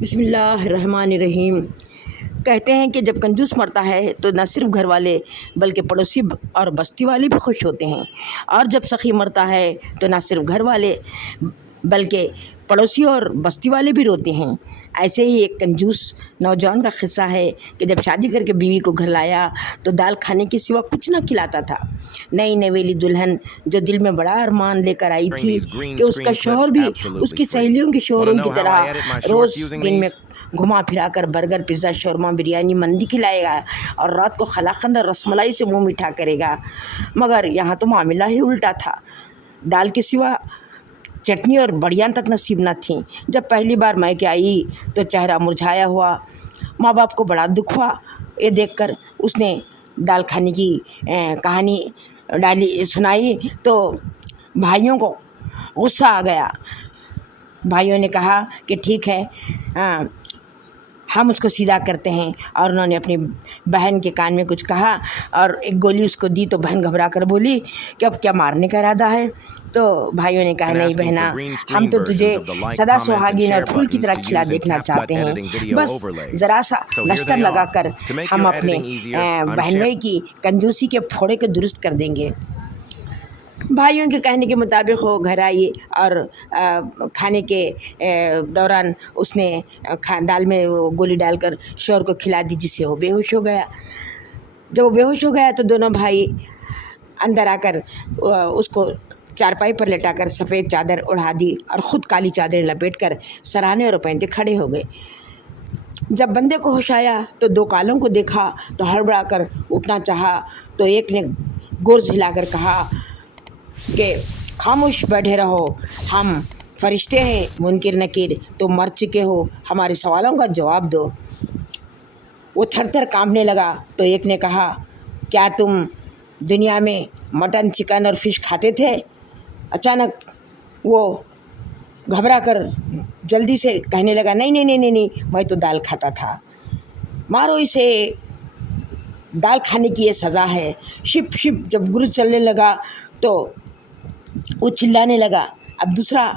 بسم اللہ الرحمن الرحیم۔ کہتے ہیں کہ جب کنجوس مرتا ہے تو نہ صرف گھر والے بلکہ پڑوسی اور بستی والے بھی خوش ہوتے ہیں، اور جب سخی مرتا ہے تو نہ صرف گھر والے بلکہ پڑوسی اور بستی والے بھی روتے ہیں۔ ایسے ہی ایک کنجوس نوجوان کا قصہ ہے کہ جب شادی کر کے بیوی کو گھر لایا تو دال کھانے کے سوا کچھ نہ کھلاتا تھا۔ نئی نویلی دلہن جو دل میں بڑا ارمان لے کر آئی تھی کہ اس کا شوہر بھی اس کی سہیلیوں کے شوہروں کی طرح روز دن میں گھما پھرا کر برگر، پیزا، شورما، بریانی، مندی کھلائے گا اور رات کو خلاقند اور رس ملائی سے منہ میٹھا کرے گا، مگر یہاں تو معاملہ ہی الٹا تھا۔ دال کے سوا چٹنی اور بڑیاں تک نصیب نہ تھیں۔ جب پہلی بار میکے آئی تو چہرہ مرجھایا ہوا۔ ماں باپ کو بڑا دکھ ہوا یہ دیکھ کر۔ اس نے دال کھانے کی کہانی سنائی تو بھائیوں کو غصہ آ گیا۔ بھائیوں نے کہا کہ ٹھیک ہے، ہم اس کو سیدھا کرتے ہیں، اور انہوں نے اپنی بہن کے کان میں کچھ کہا اور ایک گولی اس کو دی تو بہن گھبرا کر بولی کہ اب کیا مارنے کا ارادہ ہے؟ تو بھائیوں نے کہا نہیں بہنا، ہم تو تجھے سدا سہاگین اور پھول کی طرح کھلا دیکھنا چاہتے ہیں، بس ذرا سا لشکر لگا کر ہم اپنے بہنوئی کی کنجوسی کے پھوڑے کو درست کر دیں گے۔ بھائیوں کے کہنے کے مطابق وہ گھر آئی اور کھانے کے دوران اس نے دال میں وہ گولی ڈال کر شوہر کو کھلا دی، جس سے وہ بے ہوش ہو گیا۔ جب وہ بے ہوش ہو گیا تو دونوں بھائی اندر آ کر اس کو چارپائی پر لٹا کر سفید چادر اڑا دی اور خود کالی چادر لپیٹ کر سراہنے اور پینتے کھڑے ہو گئے۔ جب بندے کو ہوش آیا تو دو کالوں کو دیکھا تو ہڑبڑا کر اٹھنا چاہا تو ایک نے گرز ہلا کر کہا کہ خاموش بیٹھے رہو، ہم فرشتے ہیں منکر نکیر، تم مر چکے ہو، ہمارے سوالوں کا جواب دو۔ وہ تھر تھر کانپنے لگا تو ایک نے کہا کیا تم دنیا میں مٹن، چکن اور فش کھاتے تھے؟ اچانک وہ گھبرا کر جلدی سے کہنے لگا نہیں نہیں نہیں نہیں نہیں، میں تو دال کھاتا تھا۔ مارو اسے، دال کھانے کی یہ سزا ہے۔ شپ شپ جب گرز چلنے لگا تو وہ چلانے لگا۔ اب دوسرا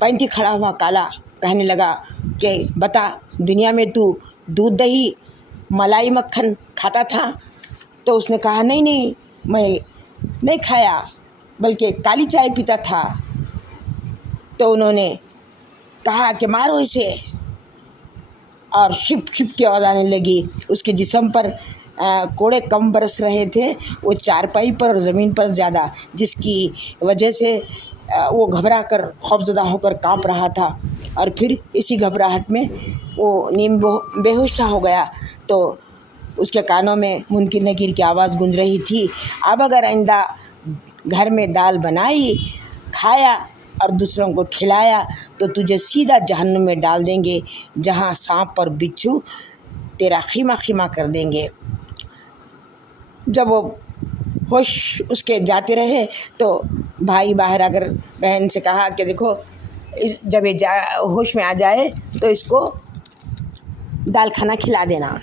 پینتی کھڑا ہوا کالا کہنے لگا کہ بتا، دنیا میں تو دودھ، دہی، ملائی، مکھن کھاتا تھا؟ تو اس نے کہا نہیں نہیں، میں نہیں کھایا بلکہ کالی چائے پیتا تھا۔ تو انہوں نے کہا کہ مارو اسے، اور شپ شپ کی آواز آنے لگی۔ اس کے جسم پر کوڑے کم برس رہے تھے، وہ چارپائی پر اور زمین پر زیادہ، جس کی وجہ سے وہ گھبرا کر خوفزدہ ہو کر کانپ رہا تھا، اور پھر اسی گھبراہٹ میں وہ نیم بے ہوش سا ہو گیا۔ تو اس کے کانوں میں منکر نکیر کی آواز گونج رہی تھی، اب اگر آئندہ گھر میں دال بنائی، کھایا اور دوسروں کو کھلایا تو تجھے سیدھا جہنم میں ڈال دیں گے، جہاں سانپ اور بچھو تیرا خیمہ خیمہ کر دیں گے۔ جب وہ ہوش اس کے جاتے رہے تو بھائی باہر آ کر بہن سے کہا کہ دیکھو، جب یہ ہوش میں آ جائے تو اس کو دال کھانا کھلا دینا۔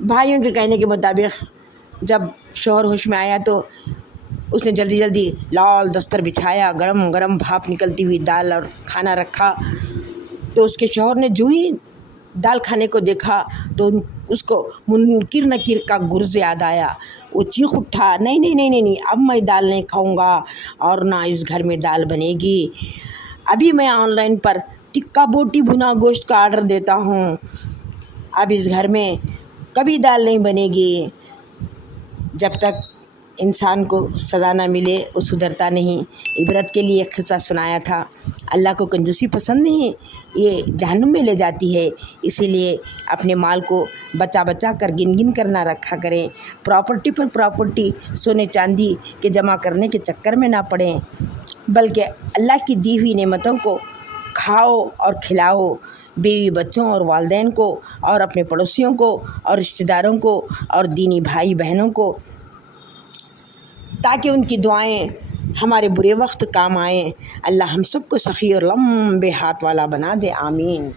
بھائیوں کے کہنے کے مطابق جب شوہر ہوش میں آیا تو اس نے جلدی جلدی لال دستر بچھایا، گرم گرم بھاپ نکلتی ہوئی دال اور کھانا رکھا۔ تو اس کے شوہر نے جو ہی دال کھانے کو دیکھا تو اس کو منکر نکیر کا گرز یاد آیا۔ وہ چیخ اٹھا نہیں نہیں نہیں نہیں، اب میں دال نہیں کھاؤں گا اور نہ اس گھر میں دال بنے گی۔ ابھی میں آن لائن پر ٹکا بوٹی بھنا گوشت کا آرڈر دیتا ہوں، اب اس گھر میں کبھی دال نہیں بنے گی۔ جب تک انسان کو سزا نہ ملے وہ سدھرتا نہیں۔ عبرت کے لیے ایک قصہ سنایا تھا۔ اللہ کو کنجوسی پسند نہیں، یہ جہنم میں لے جاتی ہے، اسی لیے اپنے مال کو بچا بچا کر گن گن کر نہ رکھا کریں۔ پراپرٹی پر پراپرٹی، سونے چاندی کے جمع کرنے کے چکر میں نہ پڑیں، بلکہ اللہ کی دی ہوئی نعمتوں کو کھاؤ اور کھلاؤ، بیوی بچوں اور والدین کو اور اپنے پڑوسیوں کو اور رشتہ داروں کو اور دینی بھائی بہنوں کو، تاکہ ان کی دعائیں ہمارے برے وقت کام آئیں۔ اللہ ہم سب کو سخی اور لمبے ہاتھ والا بنا دے، آمین۔